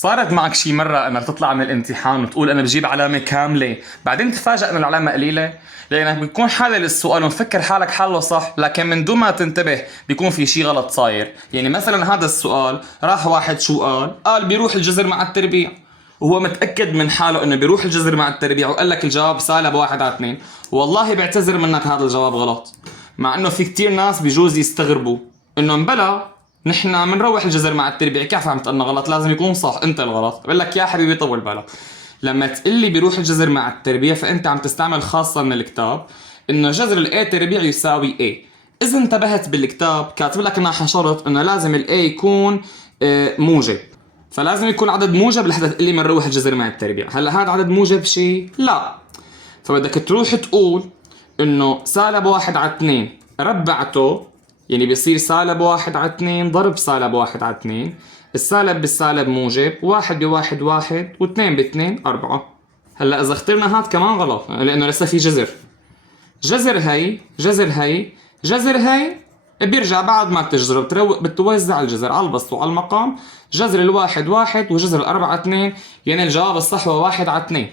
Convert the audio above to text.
صارت معك شي مرة انك تطلع من الامتحان وتقول انا بجيب علامة كاملة بعدين تتفاجأ انه العلامة قليلة؟ لانك بتكون حلل السؤال ومفكر حالك حله صح، لكن من دون ما تنتبه بيكون في شي غلط صاير. يعني مثلا هذا السؤال راح واحد شو قال بيروح الجذر مع التربيع، وهو متأكد من حاله انه بيروح الجذر مع التربيع وقال لك الجواب سالب 1/2. والله بعتذر منك، هذا الجواب غلط. مع انه في كتير ناس بيجوز يستغربوا انه مبلا نحن بنروح الجذر مع التربيع، كيف فهمت انه غلط؟ لازم يكون صح، انت الغلط. بقول لك يا حبيبي طول بالك، لما تقلي بيروح الجذر مع التربيع فانت عم تستعمل خاصة من الكتاب انه جذر الاي تربيع يساوي اي. اذا انتبهت بالكتاب كاتب لك انه شرط انه لازم الاي يكون موجب، فلازم يكون عدد موجب لحتى تقلي بنروح الجذر مع التربيع. هلا هذا عدد موجب شيء؟ لا. فبدك تروح تقول انه سالب 1/2 ربعته، يعني بيصير سالب 1/2 ضرب سالب 1/2. السالب بالسالب موجب، 1 ب1 1 و2 ب2 4. هلا اذا اخترنا هاد كمان غلط لانه لسه في جذر. جذر هي جذر هي جذر هي بيرجع بعد ما بتجذر بتوزع الجذر على البسط وعلى المقام. جذر الواحد 1 وجذر الأربعة 2، يعني الجواب الصح هو 1/2.